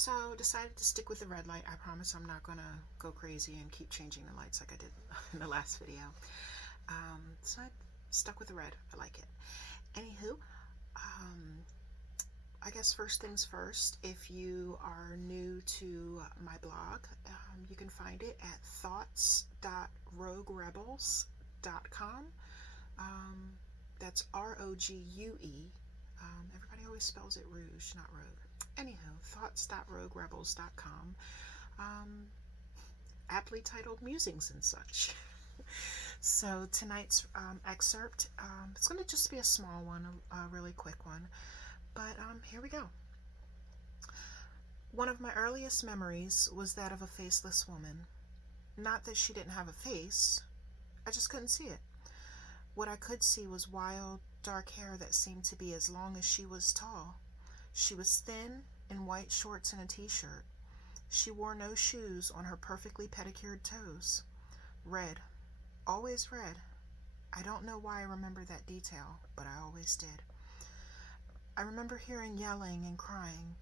So decided to stick with the red light. I promise I'm not gonna go crazy and keep changing the lights like I did in the last video. So I stuck with the red. I like it. Anywho, I guess first things first, if you are new to my blog, you can find it at thoughts.roguerebels.com. That's R-O-G-U-E. Everybody always spells it rouge, not rogue. Anyhow, thoughts.roguerebels.com. Aptly titled Musings and Such. So tonight's excerpt, it's going to just be a small one, a really quick one. But here we go. One of my earliest memories was that of a faceless woman. Not that she didn't have a face, I just couldn't see it. What I could see was wild, dark hair that seemed to be as long as she was tall. She was thin, in white shorts and a t-shirt. She wore no shoes on her perfectly pedicured toes. Red. Always red. I don't know why I remember that detail, but I always did. I remember hearing yelling and crying.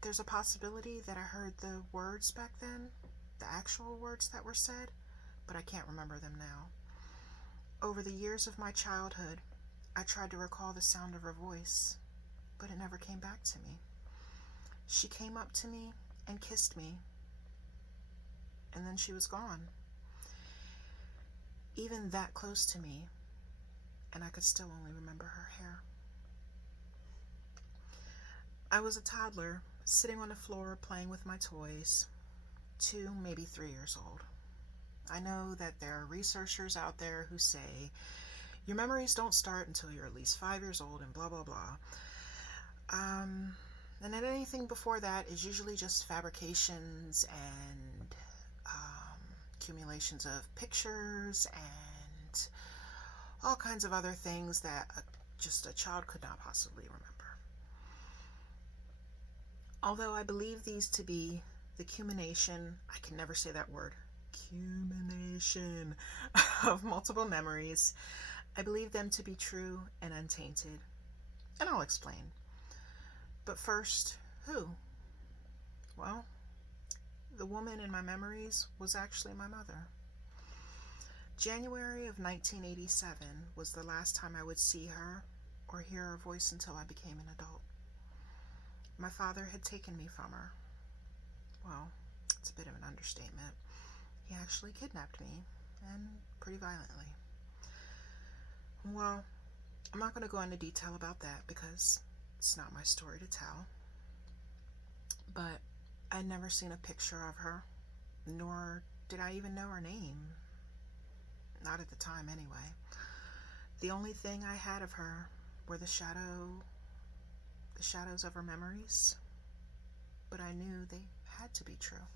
There's a possibility that I heard the words back then, the actual words that were said, but I can't remember them now. Over the years of my childhood, I tried to recall the sound of her voice, but it never came back to me. She came up to me and kissed me, and then she was gone. Even that close to me, and I could still only remember her hair. I was a toddler, sitting on the floor playing with my toys, 2, maybe 3 years old. I know that there are researchers out there who say your memories don't start until you're at least 5 years old and blah blah blah. And then anything before that is usually just fabrications and accumulations of pictures and all kinds of other things that just a child could not possibly remember. Although I believe these to be the culmination, I can never say that word, culmination of multiple memories, I believe them to be true and untainted. And I'll explain. But first, who? Well, the woman in my memories was actually my mother. January of 1987 was the last time I would see her or hear her voice until I became an adult. My father had taken me from her. Well, it's a bit of an understatement. He actually kidnapped me, and pretty violently. Well, I'm not going to go into detail about that because it's not my story to tell. But I'd never seen a picture of her, nor did I even know her name. Not at the time, anyway. The only thing I had of her were the shadows of her memories, but I knew they had to be true.